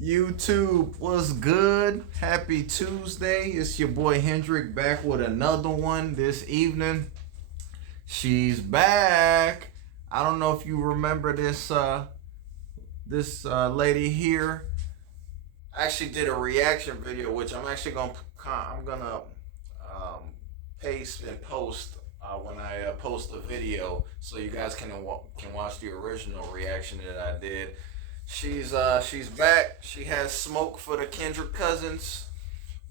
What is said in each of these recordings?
YouTube, what's good? Happy Tuesday. It's your boy Hendrick back with another one this evening. She's back. I don't know if you remember this lady here. I actually did a reaction video, which I'm gonna paste and post when I post the video, so you guys can watch the original reaction that I did. She's back. She has smoke for the Kendrick cousins.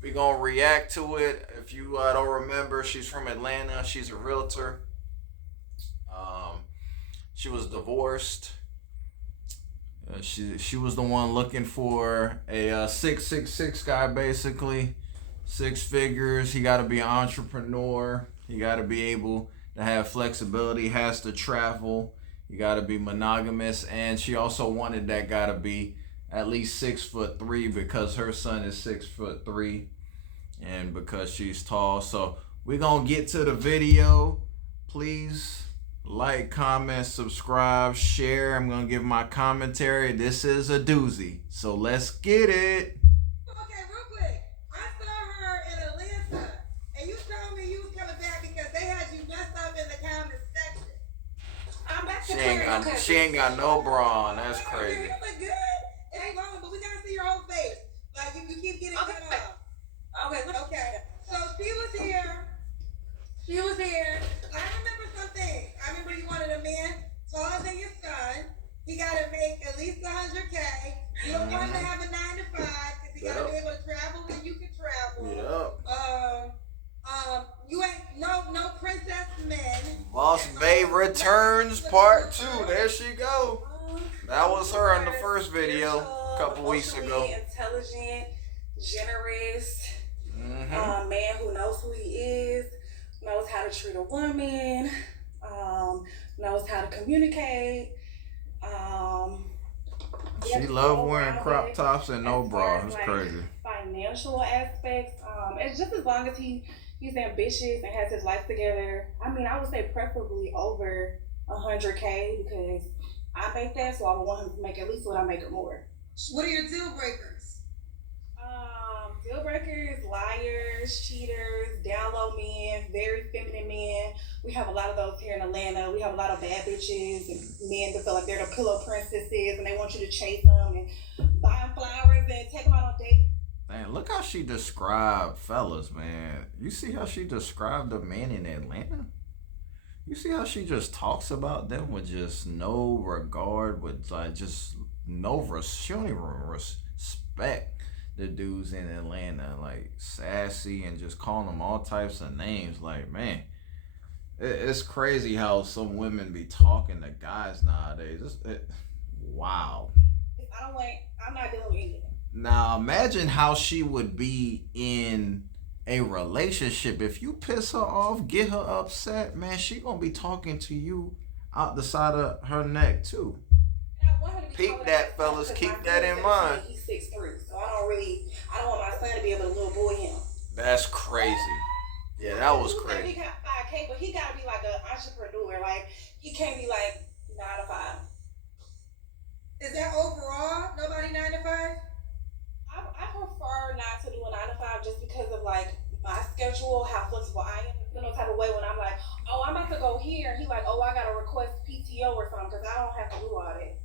We gonna react to it. If you don't remember, she's from Atlanta. She's a realtor. Um, she was divorced. She was the one looking for a 666 guy, basically 6 figures. He got to be an entrepreneur. He got to be able to have flexibility. Has to travel. You got to be monogamous, and she also wanted that guy to be at least 6'3" because her son is 6'3", and because she's tall. So we're gonna get to the video. Please like, comment, subscribe, share. I'm gonna give my commentary. This is a doozy, so let's get it. Okay, real quick. I saw her in Atlanta, and you told me you was coming back because they had you messed up in the comment section. I'm back to She ain't got no bra on. That's crazy. You look good. It ain't long, but we gotta see your whole face. Like you keep getting cut off. Okay. So she was here. I remember something. I remember you wanted a man taller than your son. He got to make at least 100K. You don't want him to have a 9 to 5 because he got to be able to travel when you can travel. You ain't no princess men. Boss Bay returns part 2. There she go. That was her in the first video a couple weeks ago. Intelligent, generous, man who knows who he is, knows how to treat a woman, knows how to communicate. She love wearing crop tops and no bra. It's crazy. Financial aspects. It's just as long as he's ambitious and has his life together. I mean, I would say preferably over 100K because I make that, so I would want him to make at least what I make or more. What are your deal breakers? Deal breakers, liars, cheaters, down low men, very feminine men. We have a lot of those here in Atlanta. We have a lot of bad bitches and men that feel like they're the pillow princesses and they want you to chase them and buy them flowers and take them out on dates. Man, look how she described fellas, man. You see how she described the man in Atlanta? You see how she just talks about them with just no regard, with like just she don't even respect the dudes in Atlanta, like sassy and just calling them all types of names. Like, man, it's crazy how some women be talking to guys nowadays. Wow. I'm not dealing with anything. Now imagine how she would be in a relationship. If you piss her off, get her upset, man, she gonna be talking to you out the side of her neck too. Peep that, fellas. Keep that in mind. He's 6'3", so I don't want my son to be able to little boy him. That's crazy. Yeah, that was crazy. He got 5K, but he gotta be like an entrepreneur. Like he can't be like 9 to 5. Is that overall? Nobody 9 to 5? I prefer not to do a 9 to 5 just because of like my schedule, how flexible I am. You know, type of way when I'm like, oh, I'm about to go here, and he like, oh, I gotta request PTO or something because I don't have to do all that.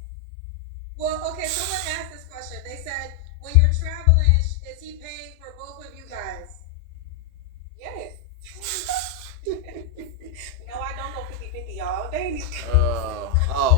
Well, okay, someone asked this question. They said, when you're traveling, is he paying for both of you guys? Yes. No, I don't go 50-50, y'all. They need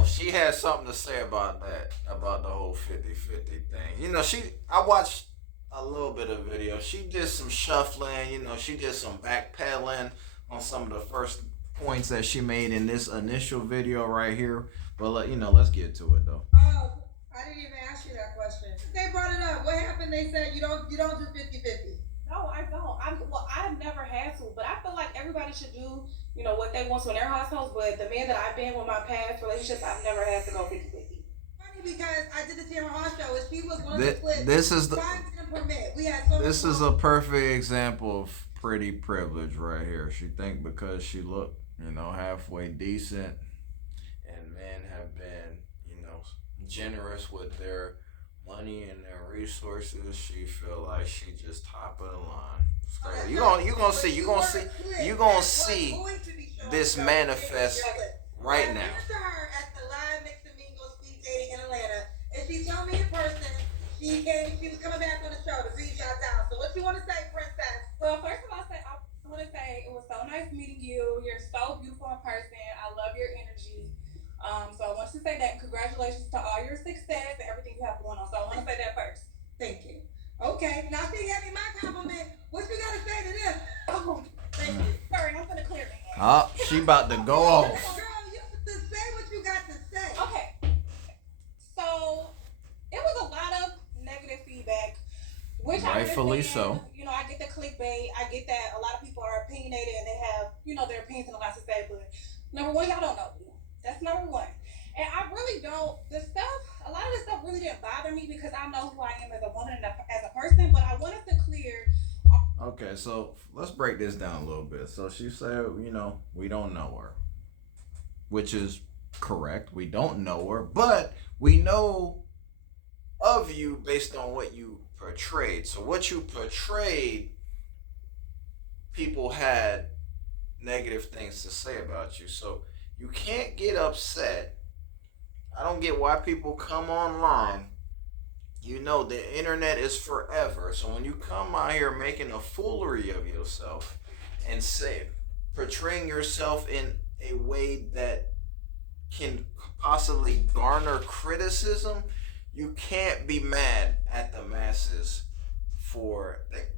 she had something to say about that, about the whole 50-50 thing. You know, I watched a little bit of video. She did some shuffling, you know, she did some backpedaling on some of the first points that she made in this initial video right here. But let's get to it though. Oh, I didn't even ask you that question. They brought it up. What happened? They said you don't do 50-50. No, I don't. I've never had to, but I feel like everybody should do, what they want to in their households. But the men that I've been with my past relationships, I've never had to go 50-50. Funny because I did the Tamara Hall show, and she was one of the clips. This is a perfect example of pretty privilege right here. She think because she looked, halfway decent, and men have been, generous with their money money and their resources, she feel like she just top of the line. It's crazy. You gonna see this manifest right now. I went to her at the live Mix Amigo speed dating in Atlanta, and she told me in person she was coming back on the show to read y'all down. So what you want to say, Princess? Well, first of all, I want to say it was so nice meeting you. You're so beautiful in person. I love your energy. So I want to say that. Congratulations to all your success and everything you have going on. So I want to say that first. Thank you. Okay, now she gave me my compliment. What you gotta say to this? Oh, Thank you. sorry, I'm gonna clear my head. Oh, she about to go off. Girl, you have to say what you got to say. Okay. So it was a lot of negative feedback, which Rightfully I so. understand. You know, I get the clickbait. I get that a lot of people are opinionated and they have, their opinions and a lot to say. But number one, y'all don't know me. That's number one. And I really don't. A lot of this stuff really didn't bother me because I know who I am as a woman and as a person. But I wanted to clear. Okay, so let's break this down a little bit. So she said, we don't know her, which is correct. We don't know her, but we know of you based on what you portrayed. So what you portrayed, people had negative things to say about you. So you can't get upset. I don't get why people come online. The internet is forever. So when you come out here making a foolery of yourself and portraying yourself in a way that can possibly garner criticism, you can't be mad at the masses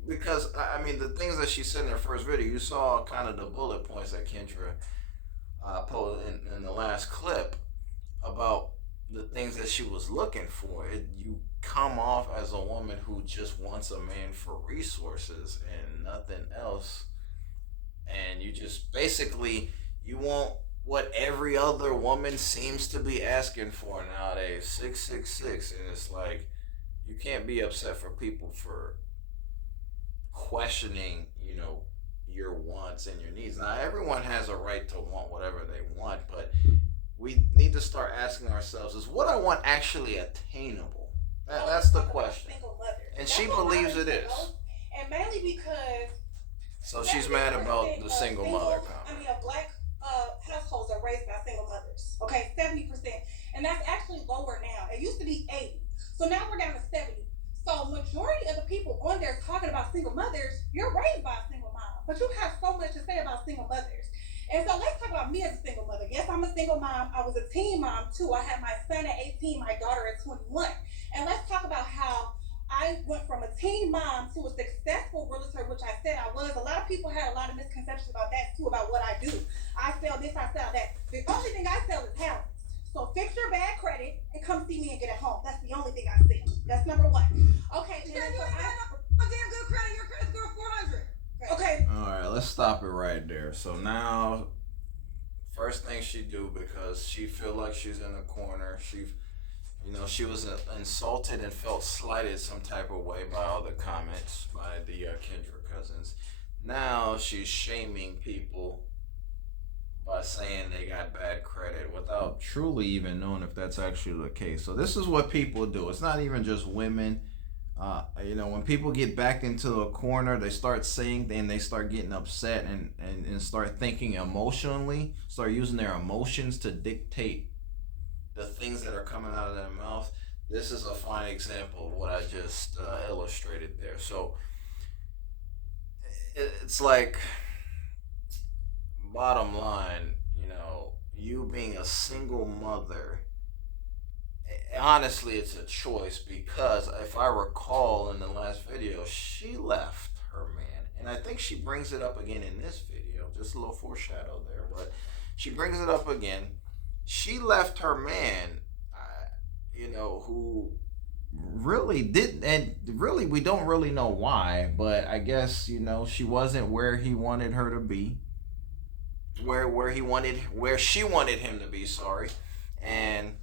because the things that she said in her first video, you saw kind of the bullet points that Kendra posed in the last clip about the things that she was looking for. You come off as a woman who just wants a man for resources and nothing else, and you just basically you want what every other woman seems to be asking for nowadays, 666, and it's like you can't be upset for people for questioning, your wants and your needs. Now everyone has a right to want whatever they want, but we need to start asking ourselves, is what I want actually attainable? That's the question. And she believes it is. And mainly because so she's mad about the single mother comment. Black households are raised by single mothers. Okay, 70%. And that's actually lower now. It used to be 80. So now we're down to 70. So majority of the people on there talking about single mothers, you're raised by a single mom. But you have so much to say about single mothers. And so let's talk about me as a single mother. Yes, I'm a single mom. I was a teen mom too. I had my son at 18, my daughter at 21. And let's talk about how I went from a teen mom to a successful realtor, which I said I was. A lot of people had a lot of misconceptions about that too, about what I do. I sell this, I sell that. The only thing I sell is houses. So fix your bad credit and come see me and get a home. That's the only thing I sell. That's number one. Okay. You ain't got no damn good credit. Your credit score 400. Okay. All right, let's stop it right there. So now, first thing she do, because she feel like she's in a corner. She was insulted and felt slighted some type of way by all the comments by the Kendra cousins. Now she's shaming people by saying they got bad credit without truly even knowing if that's actually the case. So this is what people do. It's not even just women. When people get backed into a corner, they start saying and they start getting upset and start thinking emotionally, start using their emotions to dictate the things that are coming out of their mouth. This is a fine example of what I just illustrated there. So it's like, bottom line, you being a single mother, honestly, it's a choice, because if I recall in the last video, she left her man, and I think she brings it up again in this video, just a little foreshadow there, but she brings it up again. She left her man, who really didn't, and really we don't really know why, but I guess she wasn't where he wanted her to be, where she wanted him to be, and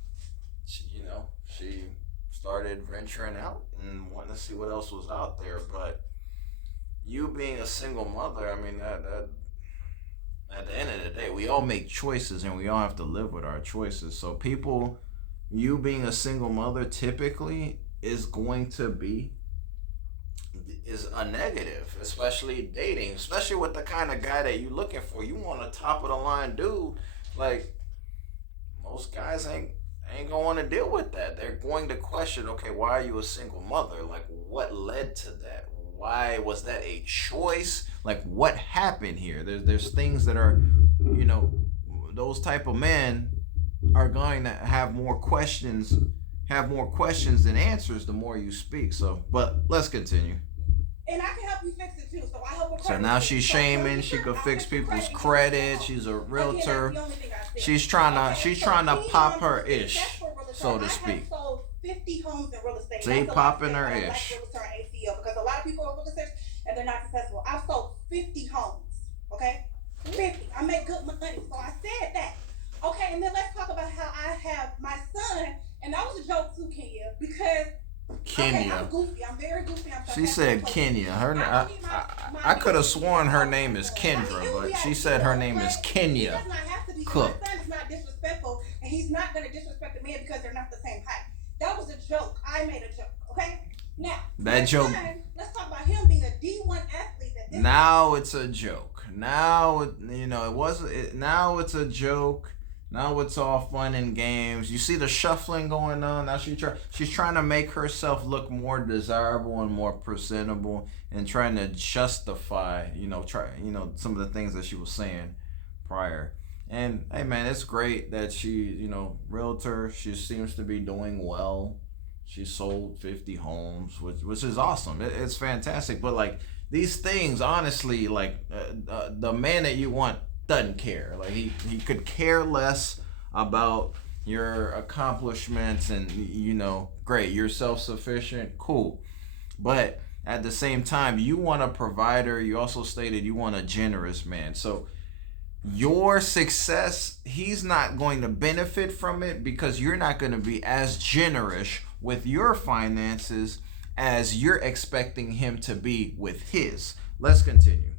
she started venturing out and wanting to see what else was out there. But you being a single mother, that at the end of the day, we all make choices and we all have to live with our choices. So you being a single mother, typically is going to be is a negative, especially dating, especially with the kind of guy that you're looking for. You want a top of the line dude. Like, most guys ain't gonna want to deal with that. They're going to question, okay, why are you a single mother? Like, what led to that? Why was that a choice? Like, what happened here? There's things that are, you know, those type of men are going to have more questions than answers the more you speak. So, but let's continue. And I can help you fix it too. So I help with So now she's shaming. She could fix people's credit. She's a realtor. She's trying to pop her ish, so to speak. I have sold 50 homes in real estate. See, popping her ish. Because a lot of people are real estate and they're not successful. I've sold 50 homes. Okay, 50. I make good money. So I said that. Okay, and then let's talk about how I have my son, and that was a joke too, Kenya, because. Kenya. Okay, I'm goofy. I'm very goofy. She said Kenya. I could have sworn her name is Kendra, but she said her name is Kenya. It does not have to be. Cook. My son is not disrespectful, and he's not going to disrespect a man because they're not the same height. That was a joke. I made a joke. Okay. Now that joke. Son, let's talk about him being a D1 athlete. Now it's a joke. Now it wasn't. Now it's a joke. Now it's all fun and games. You see the shuffling going on. Now she's trying to make herself look more desirable and more presentable, and trying to justify, some of the things that she was saying prior. And hey, man, it's great that she, realtor. She seems to be doing well. She sold 50 homes, which is awesome. It's fantastic. But like these things, honestly, like the man that you want doesn't care. Like he could care less about your accomplishments, and great, you're self-sufficient, cool. But at the same time, you want a provider. You also stated you want a generous man. So your success, he's not going to benefit from it because you're not going to be as generous with your finances as you're expecting him to be with his. Let's continue.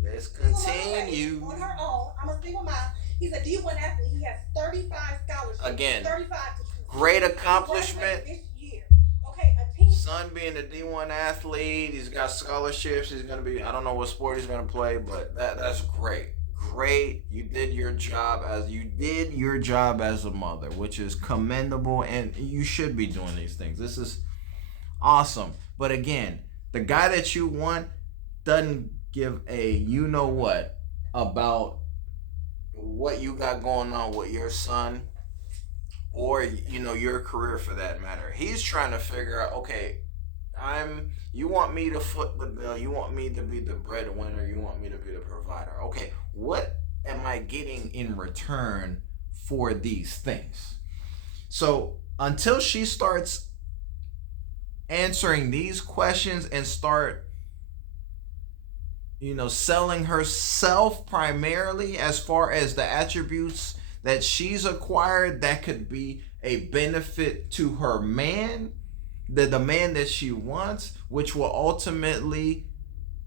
Let's continue. On her own, I'm a single mom. He's a D1 athlete. He has 35 scholarships. Again, 35 great accomplishment. This year. Okay, a team. Son being a D1 athlete, he's got scholarships. He's gonna be, I don't know what sport he's gonna play, but that's great. Great, you did your job as a mother, which is commendable, and you should be doing these things. This is awesome. But again, the guy that you want doesn't give a what about what you got going on with your son, or your career for that matter. He's trying to figure out, okay, you want me to foot the bill, you want me to be the breadwinner, you want me to be the provider. Okay, what am I getting in return for these things? So until she starts answering these questions and start selling herself primarily as far as the attributes that she's acquired that could be a benefit to her man, the man that she wants, which will ultimately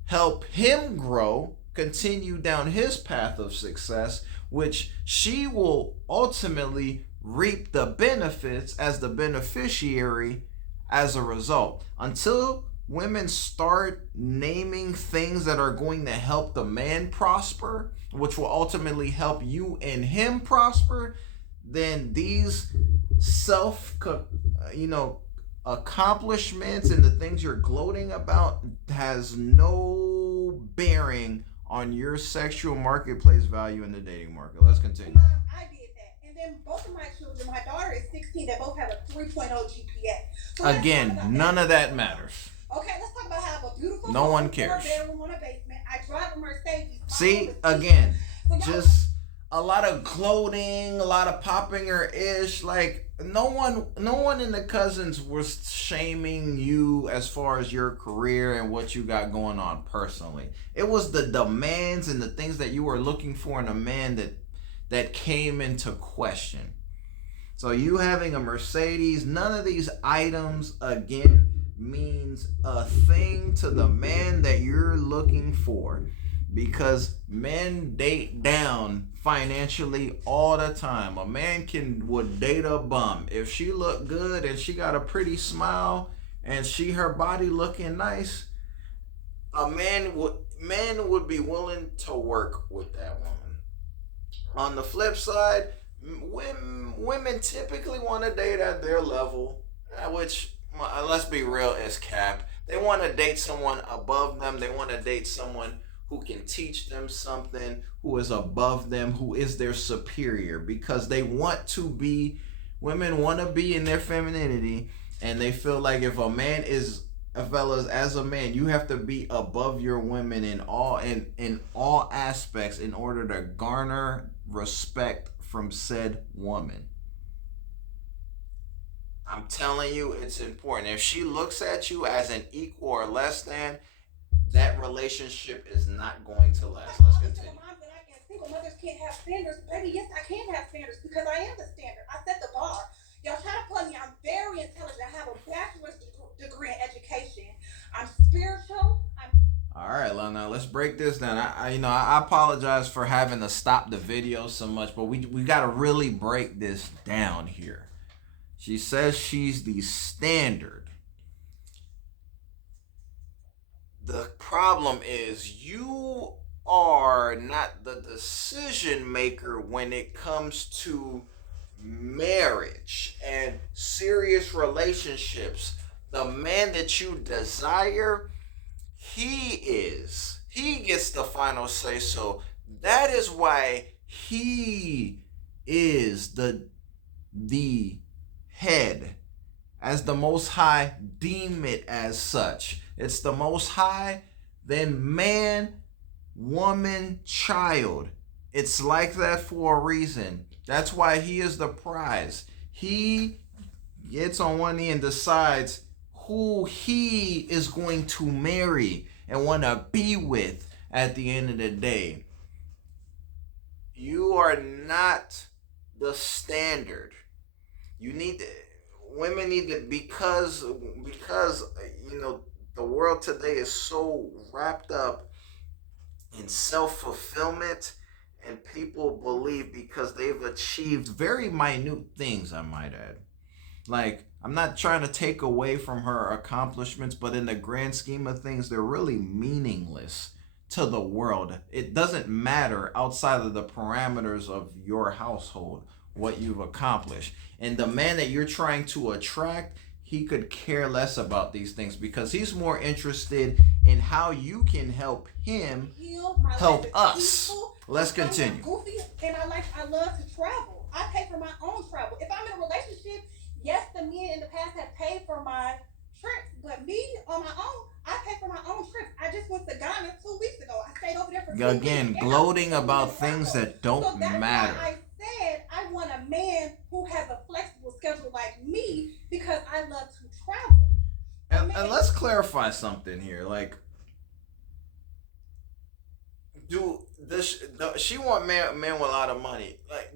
help him grow, continue down his path of success, which she will ultimately reap the benefits as the beneficiary as a result. Until women start naming things that are going to help the man prosper, which will ultimately help you and him prosper, then these accomplishments and the things you're gloating about has no bearing on your sexual marketplace value in the dating market. Let's continue. Mom, I did that. And then both of my children, my daughter is 16, they both have a 3.0 GPA. So again, none of that matters. Okay, let's talk about how I have a beautiful no home, one cares. 4-bedroom on a basement. I drive a Mercedes. See, again, just a lot of gloating, a lot of popping her ish. Like no one in the cousins was shaming you as far as your career and what you got going on personally. It was the demands and the things that you were looking for in a man that came into question. So you having a Mercedes, none of these items again means a thing to the man that you're looking for. because men date down financially all the time. A man would date a bum if she looked good and she got a pretty smile and her body looking nice. A man would be willing to work with that woman. On the flip side, women typically want to date at their level, which, let's be real, is cap. They want to date someone above them. They want to date someone who can teach them something, who is above them, who is their superior, because women want to be in their femininity, and they feel like if fellas, as a man, you have to be above your women in all aspects in order to garner respect from said woman. I'm telling you, it's important. If she looks at you as an equal or less than, that relationship is not going to last. Let's continue. Single mothers can't have standards. Baby, yes, I can have standards because I am the standard. I set the bar. Y'all try to plug me. I'm very intelligent. I have a bachelor's degree in education. I'm spiritual. All right, now let's break this down. I apologize for having to stop the video so much, but we got to really break this down here. She says she's the standard. The problem is you are not the decision maker when it comes to marriage and serious relationships. The man that you desire, he gets the final say so. That is why he is the head, as the Most High deem it as such. It's the Most High, then man, woman, child. It's like that for a reason. That's why he is the prize. He gets on one knee and decides who he is going to marry and want to be with at the end of the day. You are not the standard. Women need to, because the world today is so wrapped up in self-fulfillment, and people believe because they've achieved very minute things, I might add. Like, I'm not trying to take away from her accomplishments, but in the grand scheme of things, they're really meaningless to the world. It doesn't matter outside of the parameters of your household what you've accomplished. And the man that you're trying to attract, he could care less about these things because he's more interested in how you can help him help us. Let's continue. Goofy, and I love to travel. I pay for my own travel. If I'm in a relationship, yes, the men in the past have paid for my trips, but me on my own, I pay for my own trips. I just went to Ghana 2 weeks ago. I stayed over there for 2 weeks. Again, gloating about things that don't matter. Why I said I want a man who has a flexible schedule like me because I love to travel. And let's clarify something here. Like, she want men with a lot of money? Like,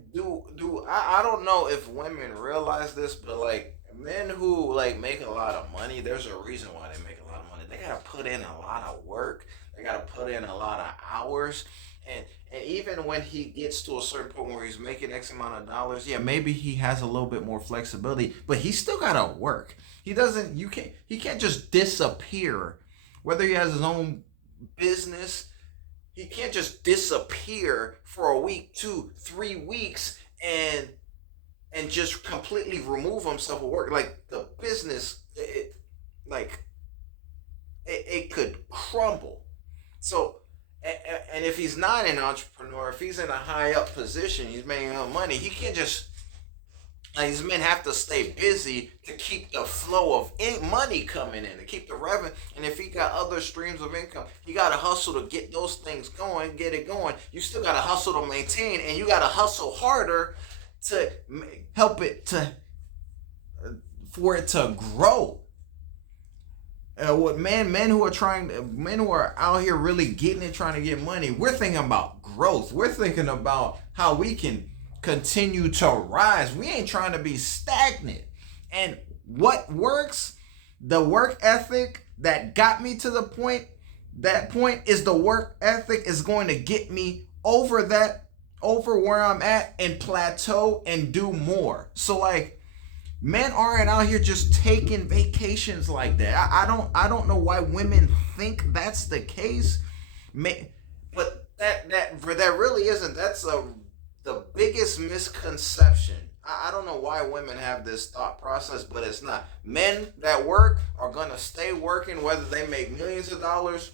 I don't know if women realize this, but like men who like make a lot of money, there's a reason why they make a lot of money. They gotta put in a lot of work. They gotta put in a lot of hours. And even when he gets to a certain point where he's making X amount of dollars, yeah, maybe he has a little bit more flexibility, but he still gotta work. He can't just disappear. Whether he has his own business, he can't just disappear for a week, 2, 3 weeks, and just completely remove himself from work. Like, the business, it could crumble. So, and if he's not an entrepreneur, if he's in a high up position, he's making enough money, he can't just, like, these men have to stay busy to keep the flow of money coming in, to keep the revenue. And if he got other streams of income, he got to hustle to get those things going, get it going. You still got to hustle to maintain, and you got to hustle harder to help it for it to grow. Men who are out here really getting it, trying to get money, we're thinking about growth. We're thinking about how we can continue to rise. We ain't trying to be stagnant. And what works, the work ethic that got me to the point that point is the work ethic is going to get me over where I'm at and plateau and do more. So like men aren't out here just taking vacations like that. I don't know why women think that's the case. But that really isn't. That's the biggest misconception. I don't know why women have this thought process, but it's not. Men that work are gonna stay working whether they make millions of dollars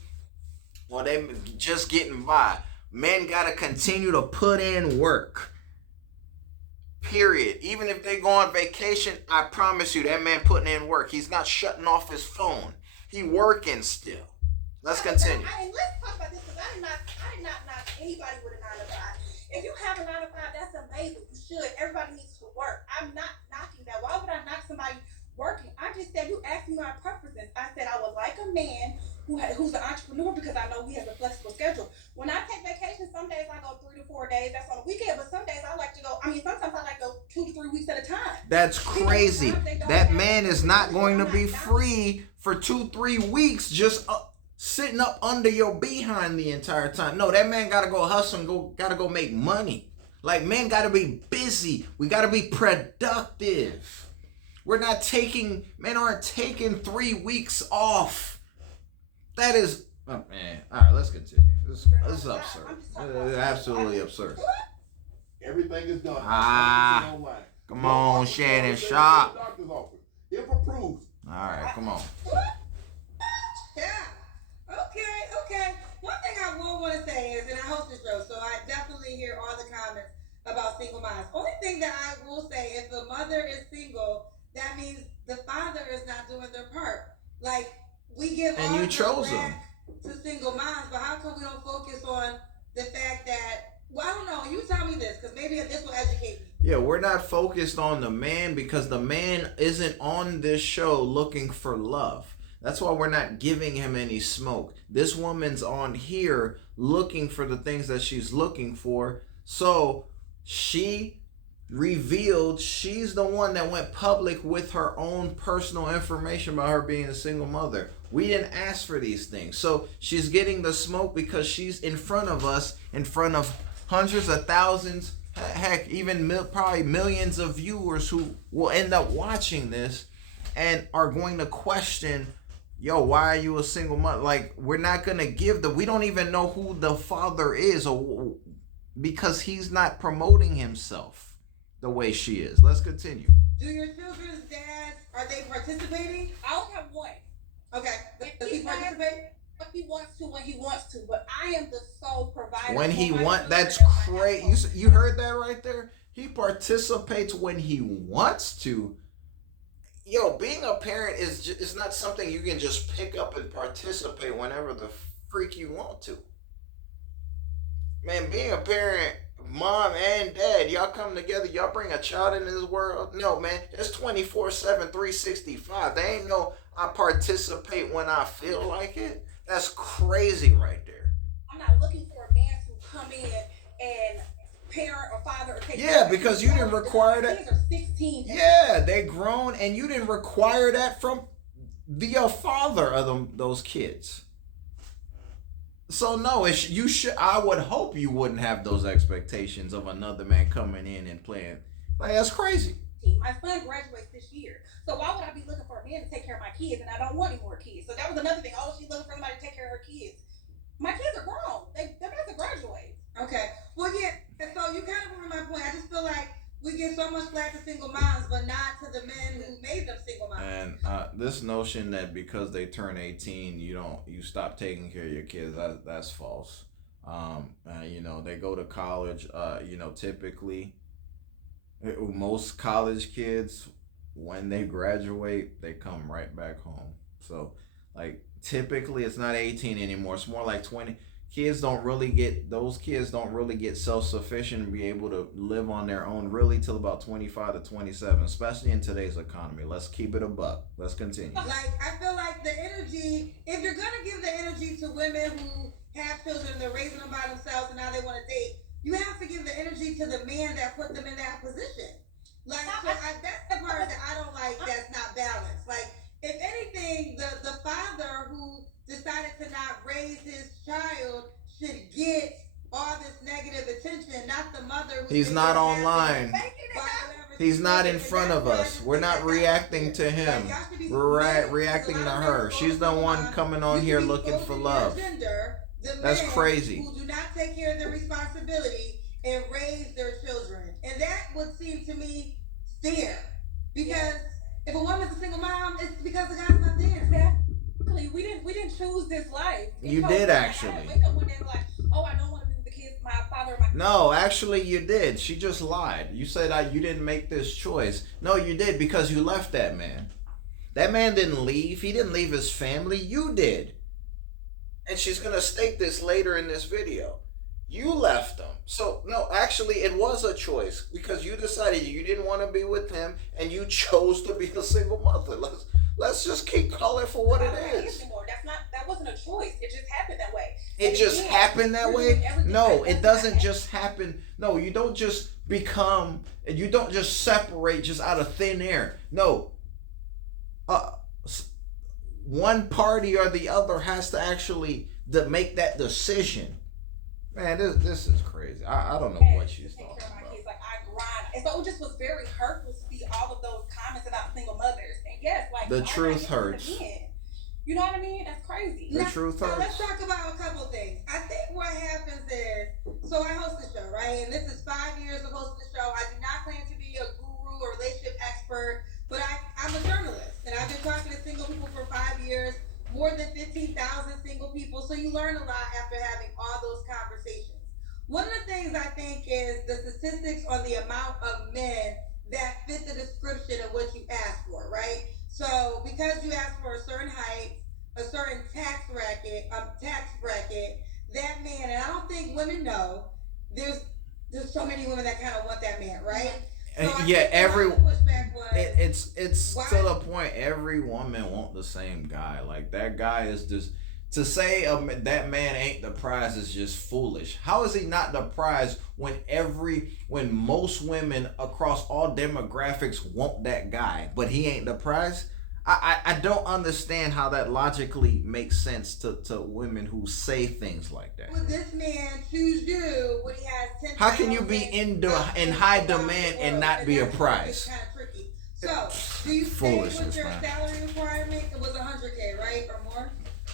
or they just getting by. Men gotta continue to put in work. Period. Even if they go on vacation, I promise you that man putting in work. He's not shutting off his phone. He working still. Let's continue. And let's talk about this because I did not knock anybody with a 9 to 5. If you have a 9 to 5, that's amazing. You should. Everybody needs to work. I'm not knocking that. Why would I knock somebody working? I just said, you asked me my preferences. I said I would like a man who's an entrepreneur because I know he has a flexible schedule. When I take vacation, some days I go 3 to 4 days. That's on the weekend. But some days I like to go. Sometimes I like to go 2 to 3 weeks at a time. That's crazy. That man is not going to be free for 2-3 weeks just sitting up under your behind the entire time. No, that man gotta go hustle and gotta go make money. Like, men gotta be busy. We gotta be productive. Men aren't taking 3 weeks off. That is, oh man. All right, let's continue. This is absurd. This is absolutely absurd. Everything is done. Come on, Shannon Sharp. Doctor's office. If approved. All right, come on. Yeah. Okay. One thing I will want to say is, and I host this show, so I definitely hear all the comments about single moms. Only thing that I will say, if the mother is single, that means the father is not doing their part. Like, we give and all you the chose back to single moms, but how come we don't focus on the fact that, well, I don't know, you tell me this, because maybe this will educate me. Yeah, we're not focused on the man because the man isn't on this show looking for love. That's why we're not giving him any smoke. This woman's on here looking for the things that she's looking for. So she revealed she's the one that went public with her own personal information about her being a single mother. We didn't ask for these things. So she's getting the smoke because she's in front of us, in front of hundreds of thousands, heck, even probably millions of viewers who will end up watching this and are going to question, yo, why are you a single mother? Like, we're not going to we don't even know who the father is, or because he's not promoting himself the way she is. Let's continue. Do your children's dads, are they participating? I only have one. Okay. Does he participate? If he wants to, when he wants to, but I am the sole provider. When he wants, that's great. You heard that right there? He participates when he wants to. Yo, being a parent is not something you can just pick up and participate whenever the freak you want to. Man, being a parent, mom and dad, y'all come together, y'all bring a child into this world. No, man, it's 24/7, 365. They ain't no I participate when I feel like it. That's crazy right there. I'm not looking for a man to come in and parent or father or take care of because you didn't require that. Kids are 16. Yeah, they grown and you didn't require that from the father of those kids. So no, you should. I would hope you wouldn't have those expectations of another man coming in and playing. Like, that's crazy. My son graduates this year, so why would I be looking for a man to take care of my kids? And I don't want any more kids. So that was another thing. Oh, she's looking for somebody to take care of her kids. My kids are grown. They're about to graduate. Okay. Well, yeah. So you kind of proved my point. I just feel like we give so much flack to single moms, but not to the men who made them single moms. And this notion that because they turn 18, you stop taking care of your kids, that's false. They go to college. Typically, most college kids, when they graduate, they come right back home. So, like, typically it's not 18 anymore. It's more like 20. Those kids don't really get self-sufficient and be able to live on their own really till about 25 to 27, especially in today's economy. Let's keep it a buck. Let's continue. Like, I feel like the energy, if you're going to give the energy to women who have children, they're raising them by themselves and now they want to date, you have to give the energy to the man that put them in that position. Like, that's the part that I don't like, that's not balanced. Like, if anything, the father who decided to not raise He's not online. He's not in front of us. We're not reacting to him. We're reacting to her. She's the one coming on here looking for love. That's crazy. Who do not take care of their responsibility and raise their children. And that would seem to me fair. Because if a woman's a single mom, it's because the guy's not there. Exactly. We didn't choose this life. You did actually. I wake up one day and be like, oh, I don't want to be with the kids, my father, my. No, actually you did. She just lied. You said you didn't make this choice. No, you did, because you left that man. That man didn't leave. He didn't leave his family. You did. And she's going to state this later in this video. You left him. So, no, actually, it was a choice, because you decided you didn't want to be with him, and you chose to be a single mother. Let's just keep calling for what it is. That wasn't a choice. It just happened that way. It just happened that way? No, it doesn't just happen. No, you don't just become, and you don't just separate just out of thin air. No. One party or the other has to actually make that decision. Man, this is crazy. I don't know what she's talking about. Kids, like I grind, and so it just was very hurtful to see all of those comments about single mothers. And yes, like the truth hurts. You know what I mean? That's crazy. The truth hurts. Let's talk about a couple things. I think what happens is, so I host the show, right? And this is 5 years of hosting the show. I do not claim to be a guru or relationship expert, but I'm a journalist, and I've been talking to single people for 5 years. More than 15,000 single people. So you learn a lot after having all those conversations. One of the things I think is the statistics on the amount of men that fit the description of what you asked for, right? So because you asked for a certain height, a certain tax bracket, that man, and I don't think women know, there's so many women that kind of want that man, right? So yeah, it's to the point. Every woman want the same guy. Like, that guy is just, to say that man ain't the prize is just foolish. How is he not the prize when most women across all demographics want that guy, but he ain't the prize? I don't understand how that logically makes sense to women who say things like that. Would this man choose you when he has 10? How can you be in high demand and not be a prize? It's kind of tricky. So, do you say with your salary requirement it was $100K, right, or more?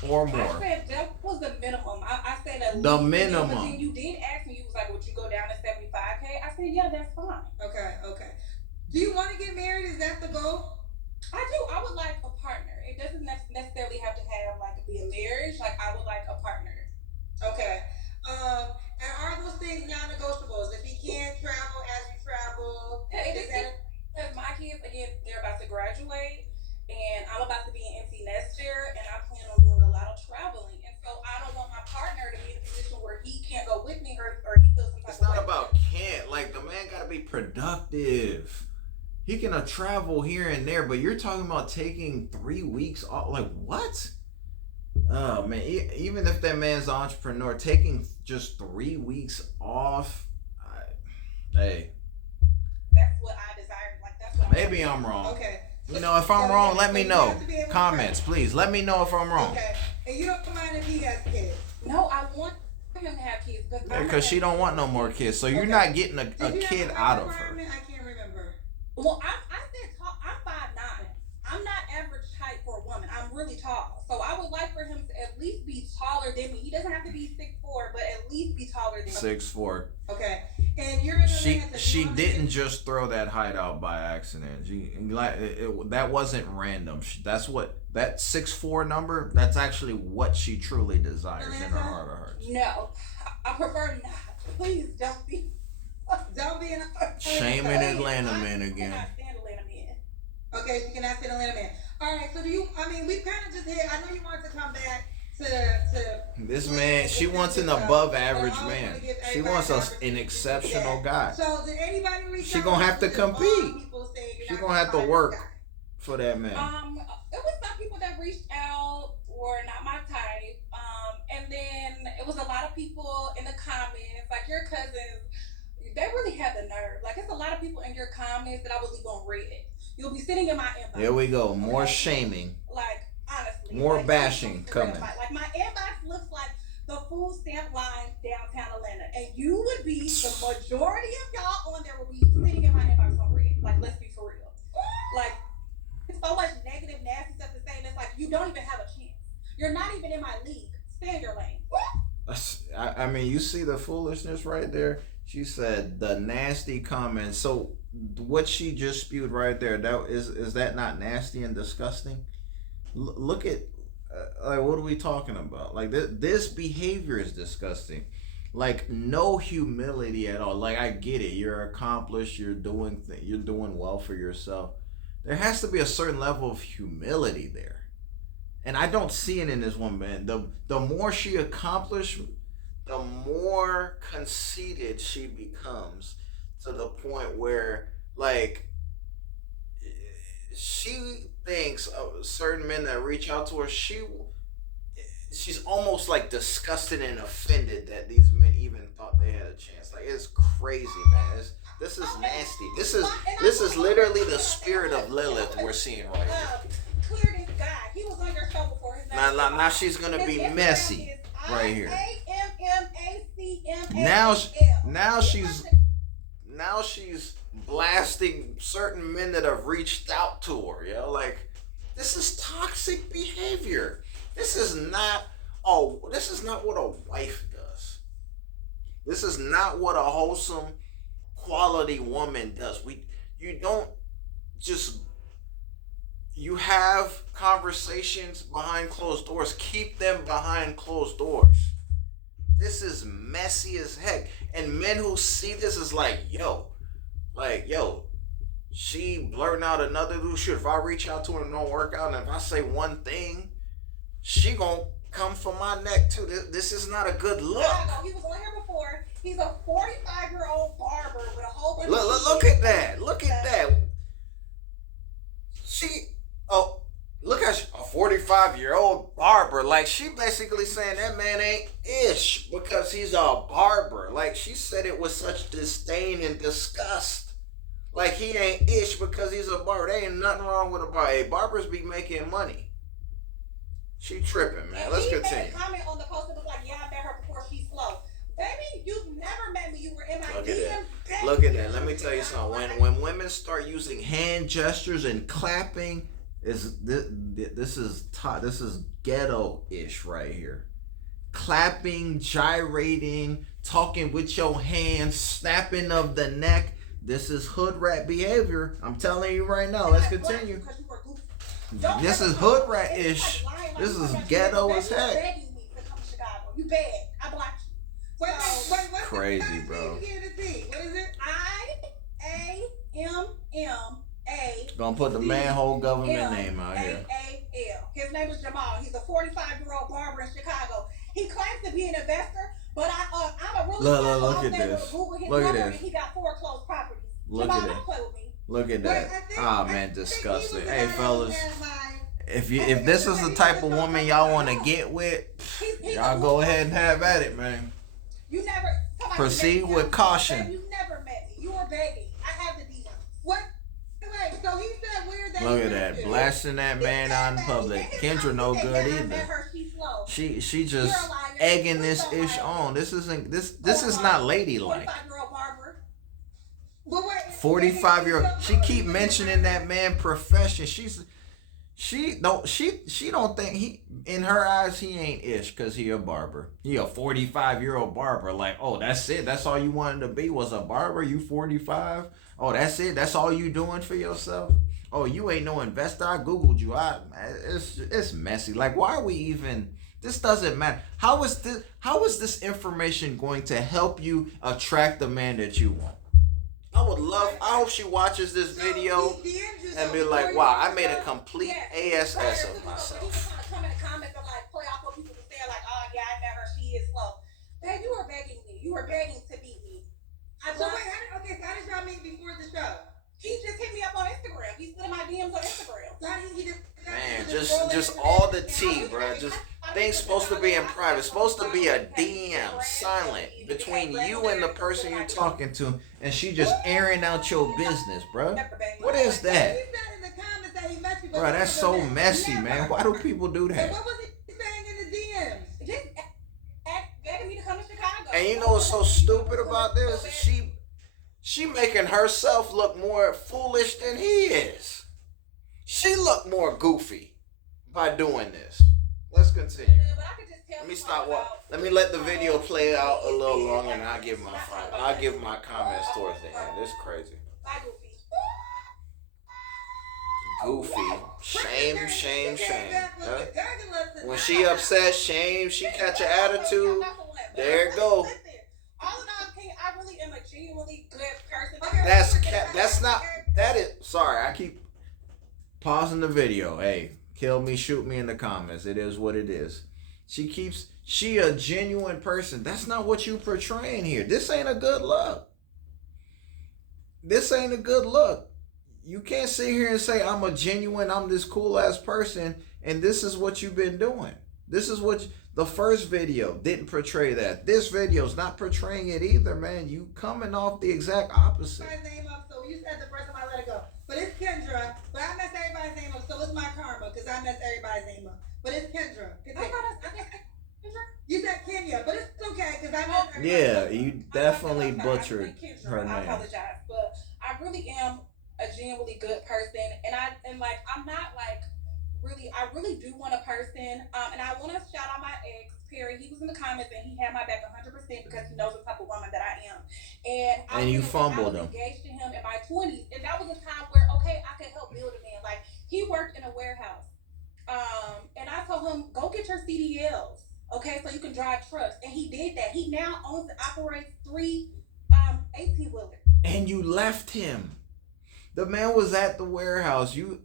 Or more. I said that was the minimum. I said at least the minimum. But then you did ask me. You was like, "Would you go down to 75K?" I said, "Yeah, that's fine." Okay. Do you want to get married? Is that the goal? I do. I would like a partner. It doesn't necessarily have to have be a marriage. Like, I would like a partner. Okay. And are those things non-negotiables? If he can't travel as you travel, because my kids, again, they're about to graduate, and I'm about to be an empty nester, and I plan on doing a lot of traveling. And so I don't want my partner to be in a position where he can't go with me or he feels some type of way. It's not about can't. Like, the man got to be productive. He can travel here and there, but you're talking about taking 3 weeks off. Like, what? Oh, man. Even if that man's an entrepreneur, taking just 3 weeks off, hey. That's what I desire. Like, that's what maybe I'm wrong. Okay. You know, if I'm wrong, let me know. Comments, please. Let me know if I'm wrong. Okay. And you don't mind if he has kids? No, I want him to have kids. Because she don't want no more kids. So you're not getting a kid out of her. I can't remember. Well, I said tall. I'm 5'9". I'm not average height for a woman. I'm really tall. So I would like for him to at least be taller than me. He doesn't have to be 6'4", but at least be taller than me. 6'4". Okay. And you're in Atlanta. She didn't just throw that height out by accident. That wasn't random. That 6'4" number, that's actually what she truly desires in her heart of hearts. No. I prefer not. Please don't be. Don't be an shaming Atlanta man again. I cannot stand Atlanta men. Okay, you cannot stand Atlanta man. All right, so we've kind of just hit. I know you wanted to come back to this man. She wants an above average man. She wants an exceptional guy. So did anybody reach out? She gonna have to compete. She gonna have to work for that man. It was some people that reached out were not my type. And then it was a lot of people in the comments, like your cousins. They really have the nerve. Like, it's a lot of people in your comments that I would leave on red. You'll be sitting in my inbox. Here we go. More shaming. Like, honestly. More bashing coming. Like, my inbox looks like the food stamp line downtown Atlanta, and you would be the majority of y'all on there will be sitting in my inbox on red. Like, let's be for real. Like, so much negative, nasty stuff to say, and it's like you don't even have a chance. You're not even in my league. Stay in your lane. I mean, you see the foolishness right there. She said the nasty comments. So what she just spewed right there, that is that not nasty and disgusting? Look at like, what are we talking about? Like, this behavior is disgusting. Like, no humility at all. Like, I get it. You're accomplished. You're doing well for yourself. There has to be a certain level of humility there, and I don't see it in this woman. The more she accomplished, the more conceited she becomes, to the point where, like, she thinks of certain men that reach out to her, she's almost like disgusted and offended that these men even thought they had a chance. Like, it's crazy, man. This is nasty. This is literally the spirit of Lilith we're seeing right here. Clear this guy. He was on your show before. His name Now she's gonna be messy right here. Now she's blasting certain men that have reached out to her. You know, like, this is toxic behavior. This is not what a wife does. This is not what a wholesome, quality woman does. You have conversations behind closed doors. Keep them behind closed doors. This is messy as heck. And men who see this is like, yo, she blurting out another dude shit. If I reach out to her and don't work out, and if I say one thing, she gonna come for my neck too. This is not a good look. He was on here before. He's a 45-year-old barber with a whole bunch look at that. Look at that. Look at a 45-year-old barber. Like, she basically saying that man ain't ish because he's a barber. Like, she said it with such disdain and disgust. Like, he ain't ish because he's a barber. There ain't nothing wrong with a barber. Hey, barbers be making money. She tripping, man. Let's continue. Made a comment on the post that was like, yeah, I met her before she's slow. Baby, you've never met me. You were in my DM. Look at that. Let me tell you something. When women start using hand gestures and clapping, this is ghetto-ish right here. Clapping, gyrating, talking with your hands, snapping of the neck. This is hood rat behavior. I'm telling you right now. Let's continue. This is hood rat-ish. This is ghetto as heck. You bad. I blocked you. Wait, crazy, bro. What is it? IAMMA. Gonna put the manhole government name out here. AAL. His name is Jamal. He's a 45-year-old barber in Chicago. He claims to be an investor, but I'm a really look at this. Look at this. He got foreclosed properties. Look Jamal, at don't it. play with me. Look at that. Ah, man, disgusting. Hey, fellas. If this is the type of woman y'all want to get with, y'all go ahead and have at it, man. You never proceed with caution. You never met me. You were begging. I have the DM. What? Wait, so he said where that? Look at that, blasting that man out in public. Kendra no good either. She just egging this ish on. This is not ladylike. 45-year-old. She keep mentioning that man profession. She don't think he, in her eyes, he ain't ish because he a barber. He a 45-year-old barber. Like, oh, that's it. That's all you wanted to be was a barber. You 45. Oh, that's it. That's all you doing for yourself. Oh, you ain't no investor. I googled you. It's messy. Like, why are we even? This doesn't matter. How is this information going to help you attract the man that you want? I hope she watches this video and be like, wow, I made a complete ass of myself. Come in the comments and like play off what people were saying, like, oh yeah, I met her, she is slow. Man, you were begging me. You were begging to meet me. So how did y'all meet before the show? He just hit me up on Instagram. He's still in my DMs on Instagram. Man, just all the tea, bro. Just things supposed to be in private. It's supposed to be a DM, silent, between you and the person you're talking to, and she just airing out your business, bro. What is that? Bro, that's so messy, man. Why do people do that? What was he saying in the DMs? Just And you know what's so stupid about this? She making herself look more foolish than he is. She look more goofy by doing this. Let's continue. Let me stop. Let me let the video play out a little longer, and I'll give my comments towards the end. This is crazy. Goofy. Shame. Huh? When she upset, shame. She catch an attitude. There it go. All in all, I really am a genuinely good person. That's not. That is. Sorry, I keep pausing the video. Hey, kill me, shoot me in the comments. It is what it is. She a genuine person. That's not what you portraying here. This ain't a good look. This ain't a good look. You can't sit here and say, I'm this cool ass person, and this is what you've been doing. This is what the first video didn't portray that. This video's not portraying it either, man. You coming off the exact opposite. So you said the first time I let it go. But it's Kendra. But I messed everybody's name up, so it's my karma, because I messed everybody's name up. But it's Kendra. You said Kenya, but it's okay, because I messed everybody's name up. Yeah, you definitely butchered her name. I apologize, but I really am a genuinely good person, and I'm not like I really do want a person, and I want to shout out my ex Perry. He was in the comments and he had my back 100% because he knows the type of woman that I am. And you fumbled him. I was engaged to him in my 20s, and that was a time where I could help build a man. Like, he worked in a warehouse, and I told him, go get your CDLs, okay, so you can drive trucks, and he did that. He now owns and operates 3 18-wheelers. And you left him. The man was at the warehouse. You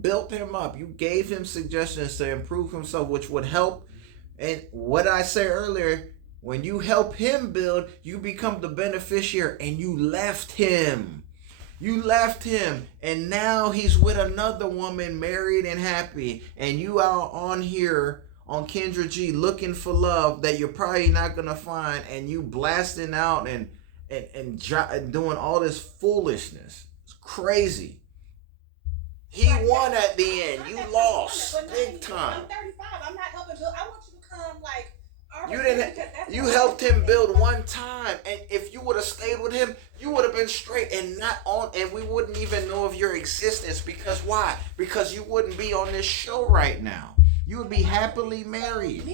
built him up. You gave him suggestions to improve himself, which would help. And what I said earlier, when you help him build, you become the beneficiary, and you left him. You left him, and now he's with another woman, married and happy, and you out on here on Kendra G looking for love that you're probably not gonna find, and you blasting out and doing all this foolishness. It's crazy. He won at the end. You lost big time. I'm 35. I'm not helping build. I want you to come like. You helped him build one time, and if you would have stayed with him, you would have been straight and not on, and we wouldn't even know of your existence. Because why? Because you wouldn't be on this show right now. You would be happily married,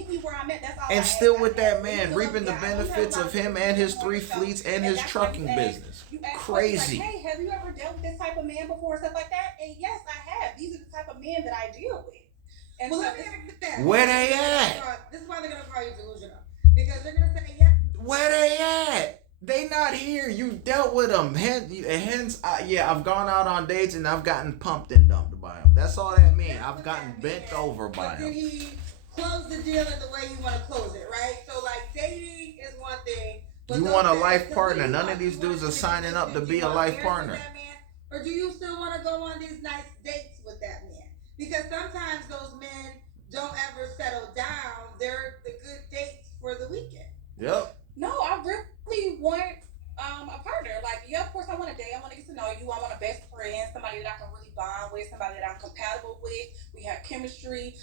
and still with that man, reaping the benefits of him and his 3 fleets and his trucking business. Crazy. Hey, have you ever dealt with this type of man before, stuff like that? And yes, I have. These are the type of men that I deal with. And well, let me ask that. Where they at? This is why they're gonna call you delusional, because they're gonna say yes. Where they at? They not here. You dealt with them. Hence, I've gone out on dates and I've gotten pumped and dumped by them. That's all that means. I've gotten bent over by them. Did he close the deal in the way you want to close it, right? So like dating is one thing. But you want a life partner. None of these dudes are signing up to be a life partner. Or do you still want to go on these nice dates with that man? Because sometimes those men don't ever settle down. They're the good dates for the weekend. Yep. No, I really want a partner. Like, yeah, of course I want to date. I want to get to know you. I want a best friend, somebody that I can really bond with, somebody that I'm compatible with. We have chemistry.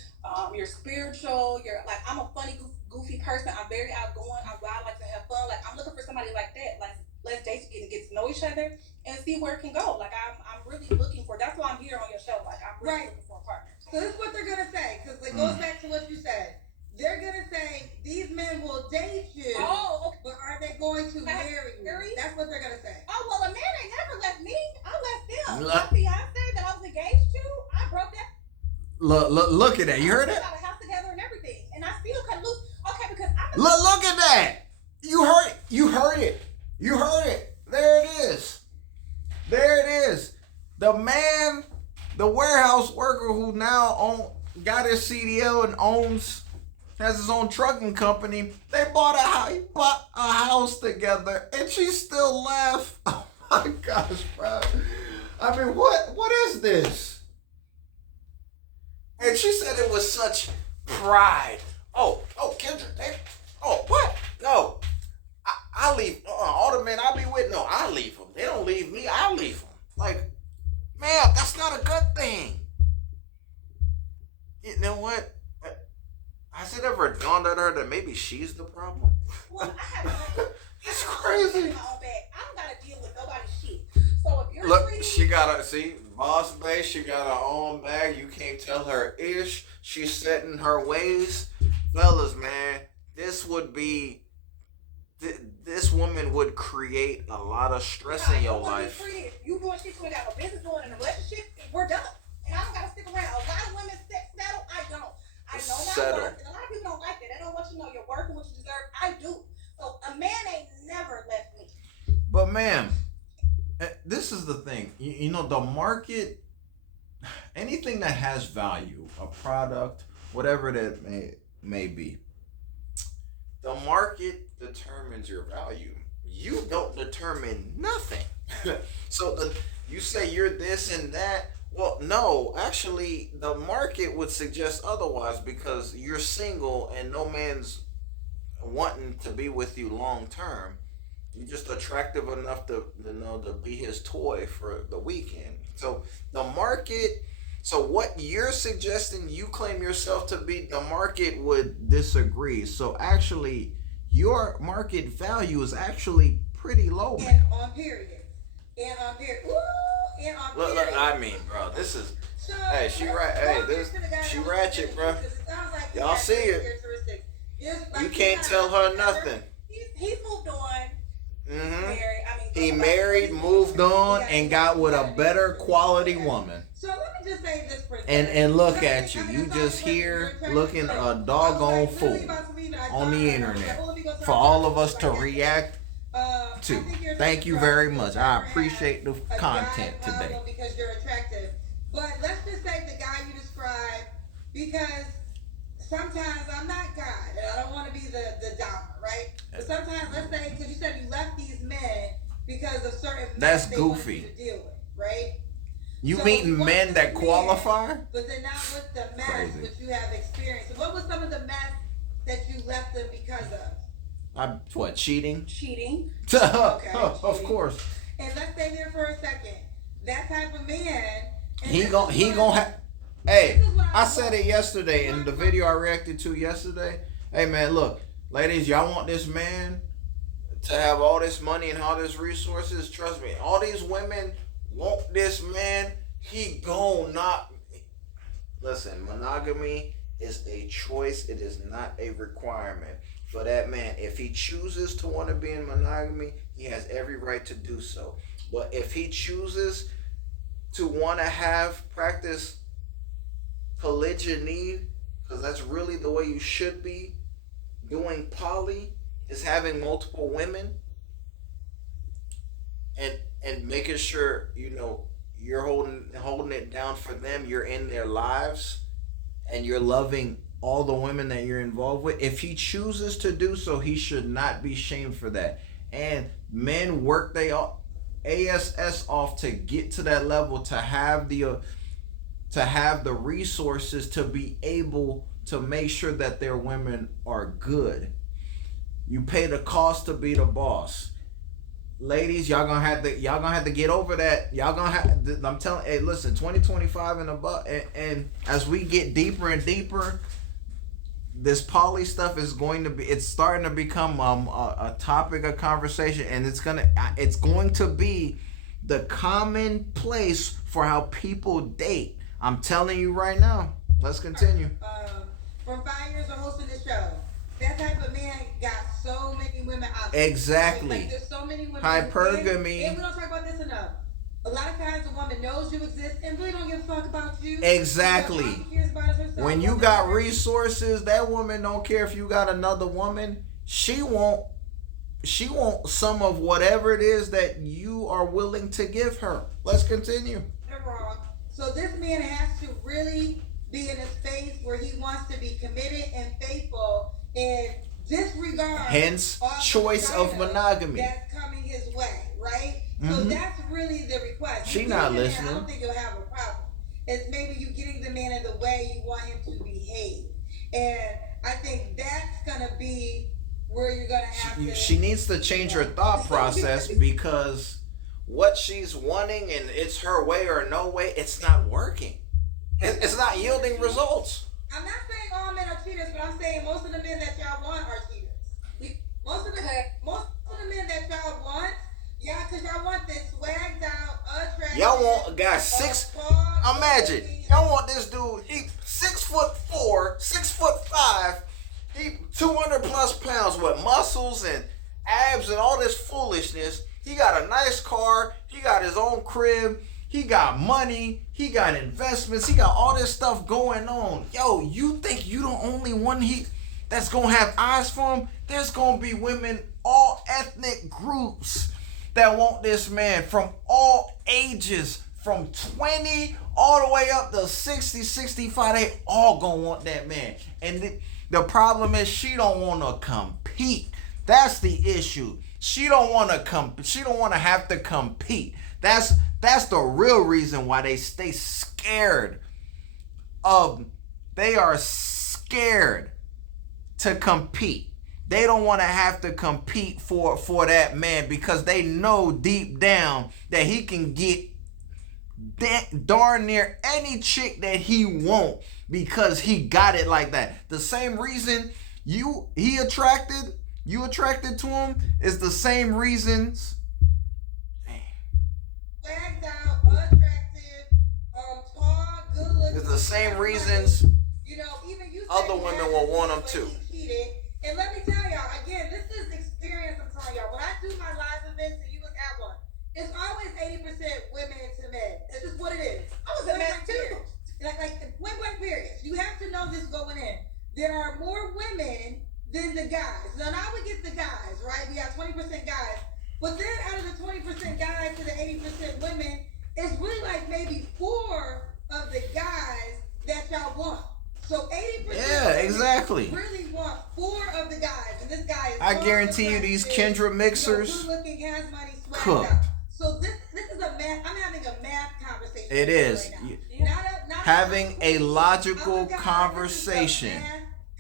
You're spiritual. You're like, I'm a funny, goofy person. I'm very outgoing. I like to have fun. Like, I'm looking for somebody like that. Like, let's date together, get to know each other, and see where it can go. Like, I'm really looking for. That's why I'm here on your show. Like, I'm really looking for a partner. So this is what they're gonna say, because it goes back to what you said. They're gonna say these men will date you, but are they going to marry you? That's what they're gonna say. Oh, well, a man ain't never left me. I left them. My fiance that I was engaged to, I broke that. Look at that. You heard it? We got a house together and everything, and I still cut loose. Okay, because look at that. You heard it. You heard it. You heard it. There it is. There it is. The man, the warehouse worker who now got his CDL and has his own trucking company. They bought a house together, and she still left. Oh my gosh, bro! I mean, what is this? And she said it was such pride. Oh, Kendra, what? No, I leave. All the men I be with, no, I leave them. They don't leave me. I leave them. Like, man, that's not a good thing. You know what? Has it ever dawned on her that maybe she's the problem? Well, I have money. It's I have crazy. in my own bag. I don't gotta deal with nobody's shit. So if you're Look, treating she me, got a see boss babe. She got her own bag. You can't tell her ish. She's set in her ways, fellas. Man, this would be. This woman would create a lot of stress in I your don't want to be life. treated. You doing shit you ain't got no business doing in a relationship, we're done. And I don't gotta stick around. A lot of women settle. I don't. I know my Settle. worth, and a lot of people don't like that. They don't want you to know your worth and what you deserve. I do. So a man ain't never left me. But ma'am, this is the thing. You know the market. Anything that has value, a product, whatever that may be, the market determines your value. You don't determine nothing. So you say you're this and that. Well, no, actually, the market would suggest otherwise because you're single and no man's wanting to be with you long term. You're just attractive enough to to be his toy for the weekend. So the market. So what you're suggesting, you claim yourself to be. The market would disagree. So actually, your market value is actually pretty low, And man. on period. And on period. Woo! And on Look, period. I mean, bro, this is. So, Hey, she right. Hey, this she ratchet, bro. Y'all see it. You can't tell her nothing. He's moved on. Mm-hmm. Married. I mean, He married, moved on, and got with a better quality woman. So let me just say this for a And second. look at you. You just here looking a doggone fool on the internet for all of us to react to. Thank you very much. I appreciate the content today. Because you're attractive. But let's just say the guy you described, because sometimes I'm not God, and I don't want to be the downer, right? But sometimes, let's say, because you said you left these men because of certain That's mess they wanted goofy. you to deal with, right? You So meeting you want men this that man, qualify? But they're not with the mess Crazy. which you have experienced. So what was some of the mess that you left them because of? What, cheating? cheating. Of course. And let's stay there for a second. That type of man. and He this gon' is he what- gon' have. Hey, this is what I said it yesterday in the video I reacted to yesterday. Hey man, look, ladies, y'all want this man to have all this money and all this resources? Trust me, all these women want this man. He gon' not. Listen, monogamy is a choice. It is not a requirement for that man. If he chooses to want to be in monogamy, he has every right to do so. But if he chooses to want to practice polygyny, because that's really the way you should be doing poly, is having multiple women and making sure you're holding it down for them. You're in their lives and you're loving all the women that you're involved with. If he chooses to do so, he should not be shamed for that. And men work they ass off to get to that level, to have the resources to be able to make sure that their women are good. You pay the cost to be the boss. Ladies, y'all gonna have to get over that. I'm telling. Hey, listen, 2025 and above, and as we get deeper and deeper, this poly stuff is it's starting to become a topic of conversation, and it's going to be the common place for how people date. I'm telling you right now. Let's continue. For 5 years of hosting this show, that type of man got so many women out there. Exactly. Like, there's so many women. Hypergamy. And we don't talk about this enough. A lot of times a woman knows you exist and really don't give a fuck about you. Exactly. All she cares about is herself. When you got resources, that woman don't care if you got another woman. She want some of whatever it is that you are willing to give her. Let's continue. They're wrong. So this man has to really be in a space where he wants to be committed and faithful and disregard. Hence, all the choice of title monogamy. that's coming his way, right? So Mhm. that's really the request. She You not get in there, listening. I don't think you'll have a problem. It's maybe you getting the man in the way you want him to behave, and I think that's gonna be where you're gonna have to. She needs to change her thought process because what she's wanting, and it's her way or no way, it's not working. It's not yielding results. I'm not saying all men are cheaters, but I'm saying most of the men that y'all want are cheaters. most of the men that y'all want, y'all, cause y'all want this swagged out, attractive. Y'all want a guy six. Imagine y'all want this dude. He 6'4", 6'5". He 200 plus pounds with muscles and abs and all this foolishness. He got a nice car. He got his own crib. He got money. He got investments. He got all this stuff going on. Yo, you think you the only one that's gonna have eyes for him? There's gonna be women, all ethnic groups, that want this man from all ages, from 20 all the way up to 60, 65. They all gonna want that man. And the problem is she don't want to compete. That's the issue. She don't want to She don't want to have to compete. That's the real reason why they stay scared of. They are scared to compete. They don't want to have to compete for that man because they know deep down that he can get darn near any chick that he want because he got it like that. The same reason you attracted to him is the same reasons. Swagged out, attractive, tall, good looking. It's the same reasons. You know, even you. Other women will want him too. And let me tell y'all again, this is experience. I'm telling y'all, when I do my live events and you was at one, it's always 80% women to men. It's just what it is. I was a man too. Like point blank period. You have to know this going in. There are more women than the guys. Now I would get the guys, right? We have 20% guys. But then out of the 20% guys to the 80% women, it's really like maybe 4 of the guys that y'all want. So 80% yeah, exactly. really want 4 of the guys. And this guy is I guarantee you these Kendra mixers good-looking, has money, cook. Out. So this is a math. I'm having a math conversation. It is. Right not having a logical conversation.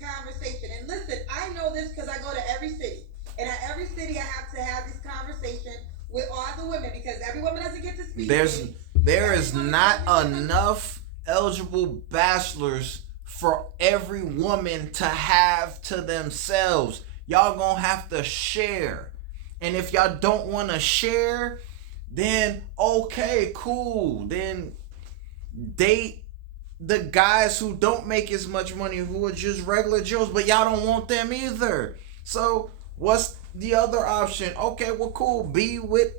Conversation. And listen, I know this because I go to every city. And at every city I have to have this conversation with all the women because every woman doesn't get to speak. There is not enough eligible bachelors for every woman to have to themselves. Y'all gonna have to share. And if y'all don't want to share, then okay, cool. Then date the guys who don't make as much money, who are just regular Joes, but y'all don't want them either. So what's the other option? Okay, well, cool. Be with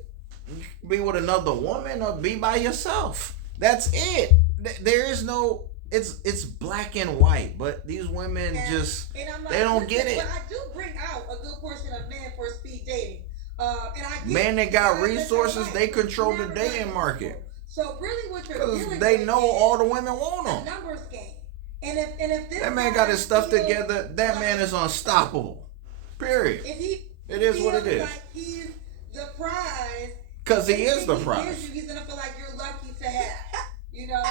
another woman or be by yourself. That's it. There is no. It's black and white, but these women they don't get it. But I do bring out a good portion of men for speed dating. And I men that got resources, they control the dating market. So really, what you're doing, they know all the women want them. Numbers game. And if this that man got his stuff together, that man is unstoppable. Period. It is what it is. Like he's the prize. Cause he is the prize. He's gonna feel like you're lucky to have. You know.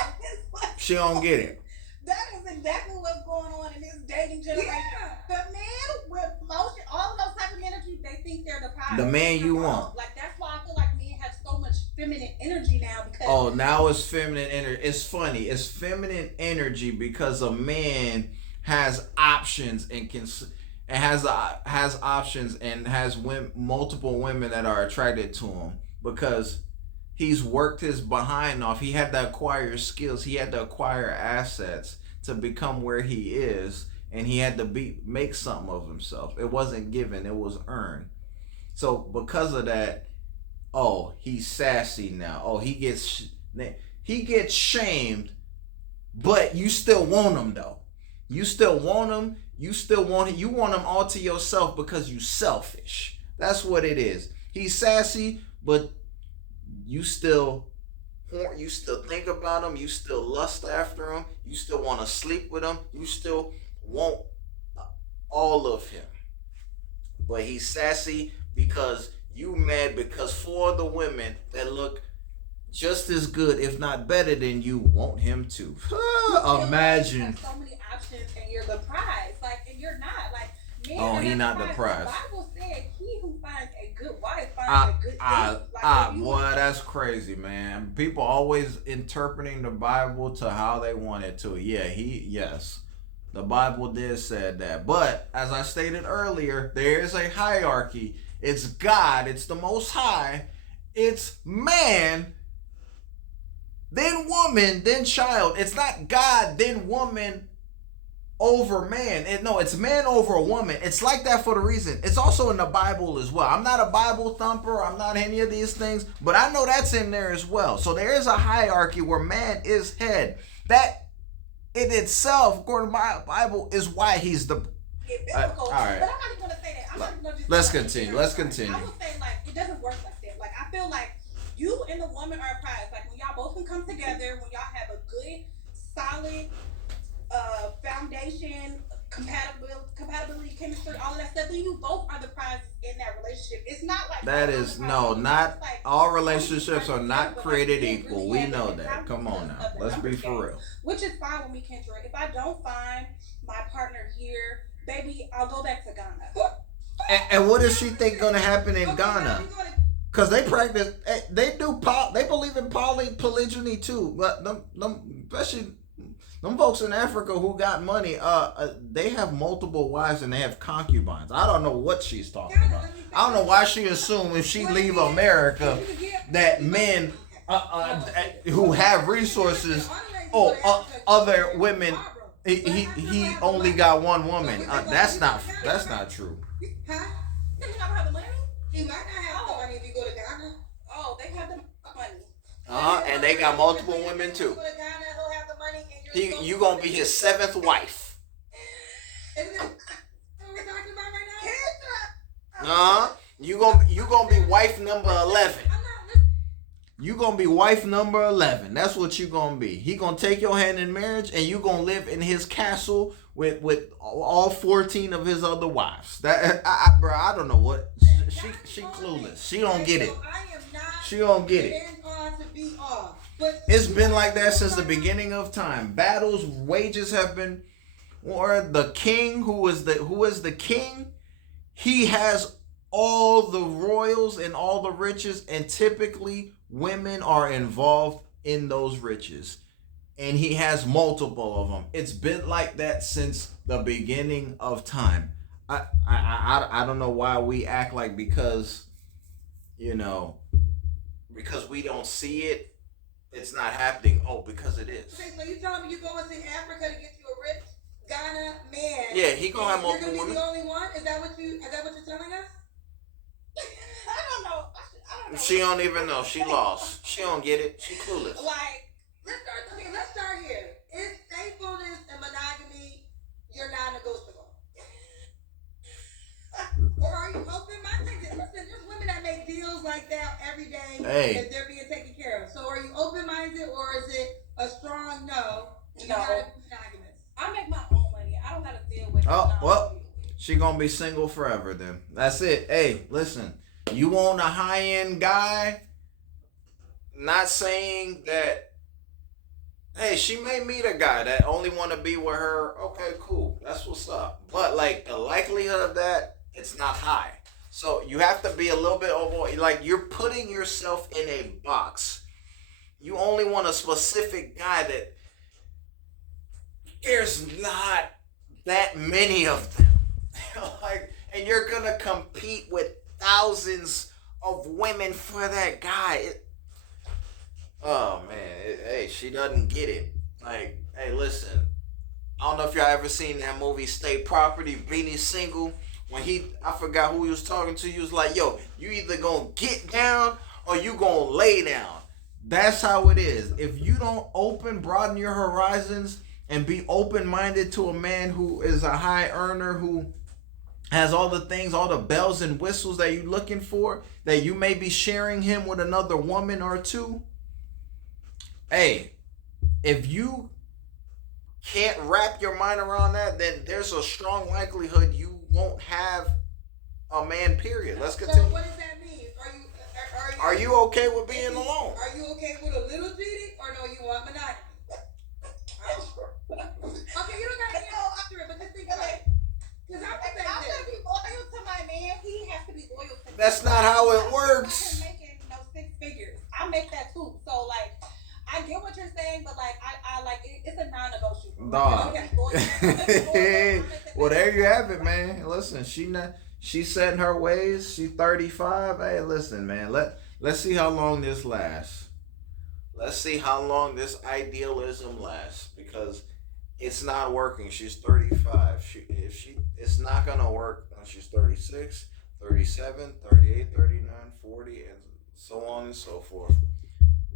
She don't get it. That is exactly what's going on in this dating generation. Yeah. The men with promotion, all of those type of energy, they think they're the prize. The man you want. Like that's why I feel like men have so much feminine energy now because. Oh, now it's feminine energy. It's funny. It's feminine energy because a man has options and has options and has multiple women that are attracted to him because he's worked his behind off. He had to acquire skills. He had to acquire assets to become where he is, and he had to make something of himself. It wasn't given; it was earned. So because of that, oh, he's sassy now. Oh, he gets shamed, but you still want him though. You still want him. You still want him. You want him all to yourself because you selfish. That's what it is. He's sassy, but you still think about him. You still lust after him. You still want to sleep with him. You still want all of him. But he's sassy because you mad because 4 of the women that look just as good, if not better than you, want him too. Imagine. You have so many options and you're the prize. Like, and you're not. Like, oh, he not the prize. The Bible said he who finds a good wife finds a good mate. Boy, that's crazy, man. People always interpreting the Bible to how they want it to. Yeah, yes. The Bible did said that. But as I stated earlier, there is a hierarchy. It's God, it's the Most High, it's man, then woman, then child. It's not God, then woman over man. No, it's man over a woman. It's like that for the reason. It's also in the Bible as well. I'm not a Bible thumper. I'm not any of these things, but I know that's in there as well. So there is a hierarchy where man is head. That in itself, according to my Bible, is why he's the... All right. But I'm not even going to say that. I'm not even going to Let's say continue. that. Let's continue. I would say, like, it doesn't work like that. Like, I feel like you and the woman are a prize. Like, when y'all both can come together, when y'all have a good, solid foundation, compatibility, chemistry, all of that stuff, then you both are the prize in that relationship. It's not like that is no, not like, all relationships are not created equal. We know that. Come on now, let's be for real. Which is fine with me, Kendra. If I don't find my partner here, baby, I'll go back to Ghana. And what does she think gonna happen in Ghana? Cause they practice, they believe in polygyny too. But them especially them folks in Africa who got money, they have multiple wives and they have concubines. I don't know what she's talking about. I don't know why she assumed if she leave America that men who have resources, other women, he only got one woman. That's not true. Huh? They might not have the money. He might not have the money if you go to Ghana. Oh, they have the money. And they got multiple women too. Go to Ghana, he'll have the money, and You gonna be his 7th wife. Isn't that what we're talking about right now? You gonna be wife number 11. You gonna be wife number 11. That's what you gonna be. He gonna take your hand in marriage, and you gonna live in his castle with all 14 of his other wives. That bro, I don't know what she clueless. She don't get it. She don't get it. It's been like that since the beginning of time. Battles, wages have been, or the king who is the king, he has all the royals and all the riches, and typically women are involved in those riches, and he has multiple of them. It's been like that since the beginning of time. I don't know why we act like because we don't see it, it's not happening. Oh, because it is. Okay, so you telling me you going to Africa to get you a rich Ghana man? Yeah, he gonna have multiple You're women. the only one? Is that what you're telling us? I don't know. She don't even know. She lost. She don't get it. She clueless. Like, let's start here. Is faithfulness and monogamy your non-negotiable? Or are you open-minded? Listen, there's women that make deals like that every day if they're being taken care of. So are you open-minded, or is it a strong no? You gotta be monogamous. I make my own money. I don't gotta deal with she gonna be single forever then. That's it. Hey, listen. You want a high-end guy? Not saying that, hey, she may meet a guy that only want to be with her. Okay, cool. That's what's up. But, like, the likelihood of that, it's not high. So you have to be a little bit over, like, you're putting yourself in a box. You only want a specific guy that there's not that many of them. Like, and you're going to compete with thousands of women for that guy. Hey, she doesn't get it. Like, hey, listen. I don't know if y'all ever seen that movie State Property, Beanie Single. When I forgot who he was talking to. He was like, yo, you either gonna get down or you gonna lay down. That's how it is. If you don't broaden your horizons and be open-minded to a man who is a high earner, who has all the things, all the bells and whistles that you're looking for, that you may be sharing him with another woman or two. Hey, if you can't wrap your mind around that, then there's a strong likelihood you won't have a man, period. Let's continue. So what does that mean? Are you okay with being alone? Are you okay with a little cheating, or no, you want monogamy? Okay, you don't gotta get all after it, but just think about it. Because I'm gonna be loyal to my man. He has to be loyal to me. That's not how it works. I'm making 6 figures. I make that too. So like, I get what you're saying, but like, I like it's a non-negotiable. Dog. You gotta be loyal Well, there you have it, man. Listen, she's setting her ways. She's 35. Hey, listen, man. Let's see how long this lasts. Let's see how long this idealism lasts because it's not working. She's 35. It's not gonna work when she's 36, 37, 38, 39, 40, and so on and so forth.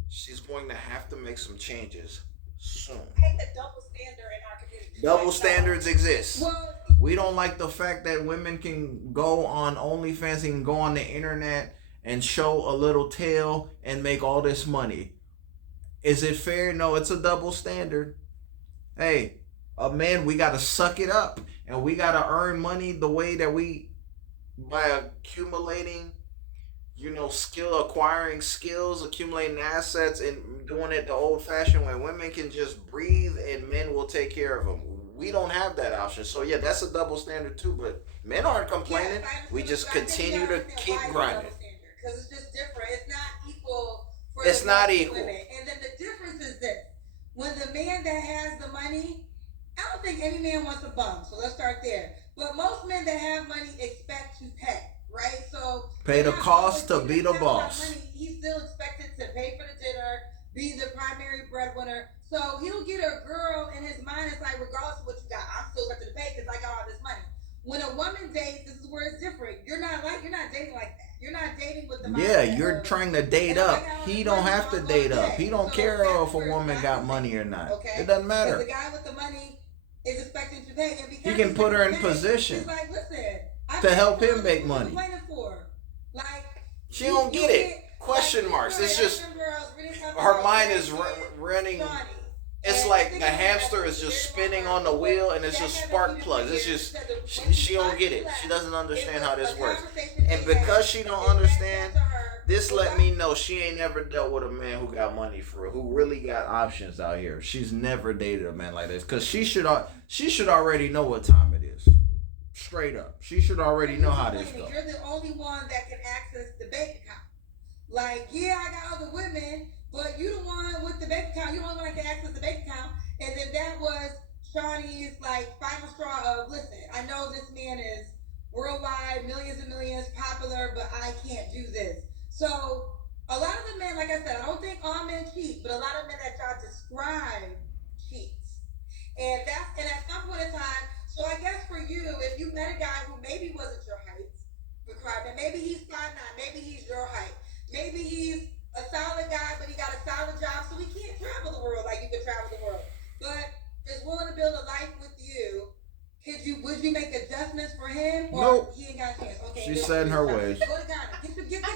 She's going to have to make some changes soon. I hate the double standard in our community. Double standards exist. Well, We don't like the fact that women can go on OnlyFans and go on the internet and show a little tail and make all this money. Is it fair? No, it's a double standard. Hey, a man, we gotta suck it up and we gotta earn money the way that we by accumulating, acquiring skills, accumulating assets, and doing it the old-fashioned way. Women can just breathe, and men will take care of them. We don't have that option, so yeah, that's a double standard too. But men aren't complaining. We just continue to keep grinding. Because it's just different. It's not equal. It's not equal. Women. And then the difference is this: when the man that has the money, I don't think any man wants a bum. So let's start there. But most men that have money expect to pay. Right, so pay the cost to be the boss. Money, he's still expected to pay for the dinner, be the primary breadwinner. So he'll get a girl in his mind. It's like, regardless of what you got, I'm still expected to pay because I got all this money. When a woman dates, this is where it's different. You're not dating like that. You're not dating with the money. Yeah, you're trying to date up. He don't have to date up. He don't care if a woman got money or not. Okay, it doesn't matter. The guy with the money is expecting to pay, and because he can put her in position. He's like, listen. To help him make money. Like, she don't get it. Question marks. It's just her mind is running. It's like the hamster is just spinning on the wheel and it's just spark plugs. It's just she don't get it. She doesn't understand how this works. And because she don't understand, this let me know she ain't never dealt with a man who got money for real, who really got options out here. She's never dated a man like this because she should already know what time it is. Straight up. She should already know how this goes. You're the only one that can access the bank account. Like, yeah, I got other women, but you the one with the bank account. You the only one that can access the bank account. And then that was Shawnee's, final straw of, listen, I know this man is worldwide, millions and millions, popular, but I can't do this. So, a lot of the men, like I said, I don't think all men cheat, but a lot of men that y'all describe cheats. And at some point in time, so I guess for you, if you met a guy who maybe wasn't your height, maybe he's 5'9", maybe he's your height, maybe he's a solid guy, but he got a solid job, so he can't travel the world like you could travel the world, but is willing to build a life with you, would you make adjustments for him, or he ain't got a chance? Okay, she's setting her ways. Go to Ghana. Get I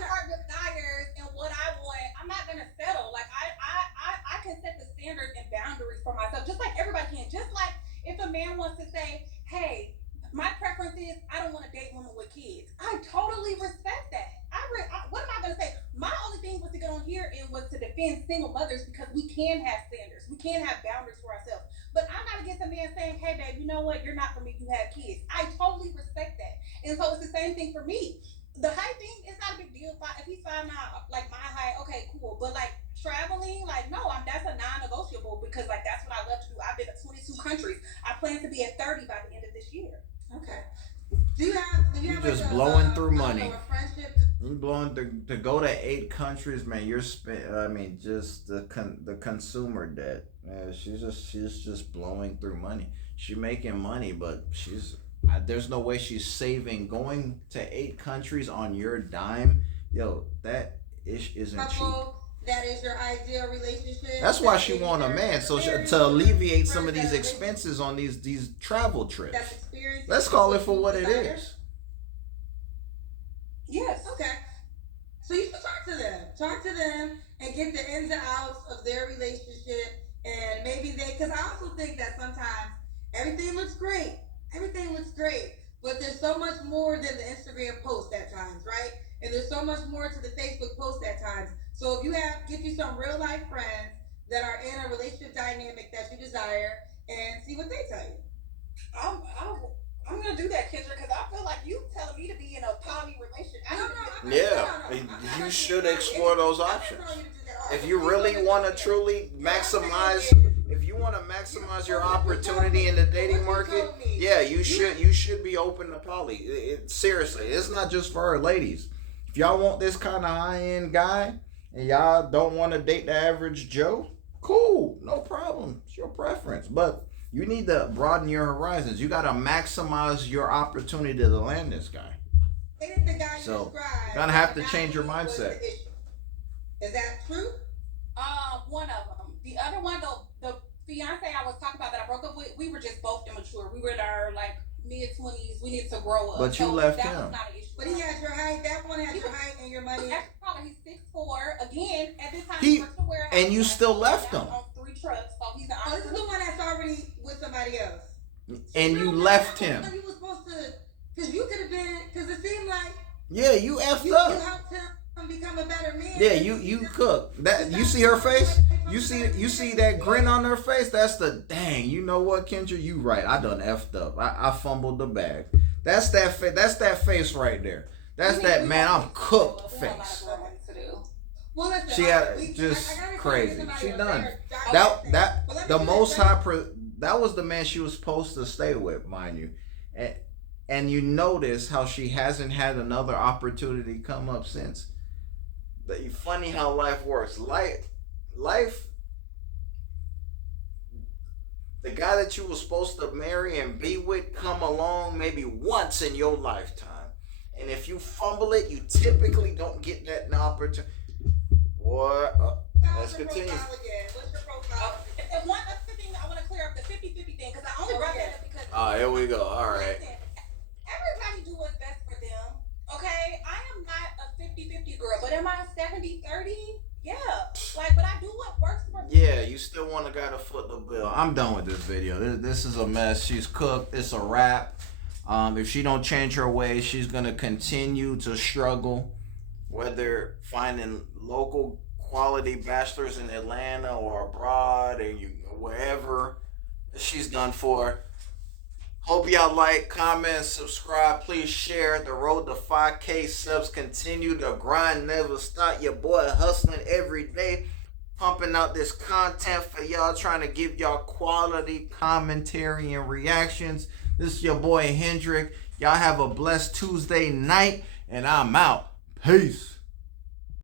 start with desires and what I want. I'm not gonna settle. Like I can set the standards and boundaries for myself, just like everybody can. Just like if a man wants to say, hey, my preference is I don't want to date women with kids. I totally respect that. What am I going to say? My only thing was to get on here and was to defend single mothers because we can have standards. We can have boundaries for ourselves. But I'm not against a man saying, hey, babe, you know what? You're not for me. You have kids. I totally respect that. And so it's the same thing for me. The height thing is not a big deal. If he's 5'9", like my height, okay, cool. But traveling, that's a non-negotiable because that's what I love to do. I've been to 22 countries. I plan to be at 30 by the end of this year. Okay. Do you have just blowing through money. A friendship? You blowing to go to 8 countries, man. You're just the consumer debt. Man, she's just blowing through money. She's making money, but there's no way she's saving. Going to 8 countries on your dime, yo, that isn't cheap. That is your ideal relationship. That's why she want a man, so to alleviate some of these expenses on these travel trips. Let's call it for what it is. Yes. Okay. So you should talk to them. Talk to them and get the ins and outs of their relationship, and maybe because I also think that sometimes everything looks great. Everything looks great, but there's so much more than the Instagram post at times, right? And there's so much more to the Facebook post at times. So if you get you some real life friends that are in a relationship dynamic that you desire, and see what they tell you. I'm gonna do that, Kendra, because I feel like you telling me to be in a poly relationship. No, you should explore those options. If you really want to truly maximize, if you want to maximize your opportunity in the dating market, yeah, you should be open to poly. Seriously, it's not just for our ladies. If y'all want this kind of high end guy and y'all don't want to date the average Joe, cool, no problem. It's your preference, but you need to broaden your horizons. You got to maximize your opportunity to land this guy. So, you're gonna have to change your mindset. Is that true? One of them. The other one, the fiance I was talking about that I broke up with, we were just both immature. We were in our like mid-20s. We needed to grow up. But you left that him. Was not an issue. But he had your height. That one had your height and your money. He's 6'4". Again, at this time, He works in a warehouse. and you still left him. On 3 trucks, so he's an Oh, this is the one that's already with somebody else. And you left him. You were supposed to, because you could have been, because it seemed like Yeah, you effed you up. helped him become a better man. Yeah, you cook. That you see her face? You see that grin on her face? That's the dang. You know what, Kendra? You right. I done effed up. I fumbled the bag. That's that face right there. That's that man. I'm cooked face. Well, listen, She had just crazy. She done. That the most high. That was the man she was supposed to stay with, mind you. And you notice how she hasn't had another opportunity come up since. Funny how life works. Life. The guy that you were supposed to marry and be with come along maybe once in your lifetime. And if you fumble it, you typically don't get that opportunity. What? Let's continue. What's your profile? And one other thing I want to clear up the 50-50 thing, because I only brought that up because. Oh, here we go. All right. Listen, everybody do what's best for them. Okay? I am not a 50-50 girl, but am I a 70-30? Yeah. But I do what works for me. Yeah, you still want a guy to foot the bill. I'm done with this video. This is a mess. She's cooked. It's a wrap. If she don't change her ways, she's gonna continue to struggle, whether finding local quality bachelors in Atlanta or abroad or wherever. She's done for. Hope y'all like, comment, subscribe. Please share. The road to 5K subs continue. The grind never stop. Your boy hustling every day, pumping out this content for y'all, trying to give y'all quality commentary and reactions. This is your boy Hendrick. Y'all have a blessed Tuesday night, and I'm out. Peace.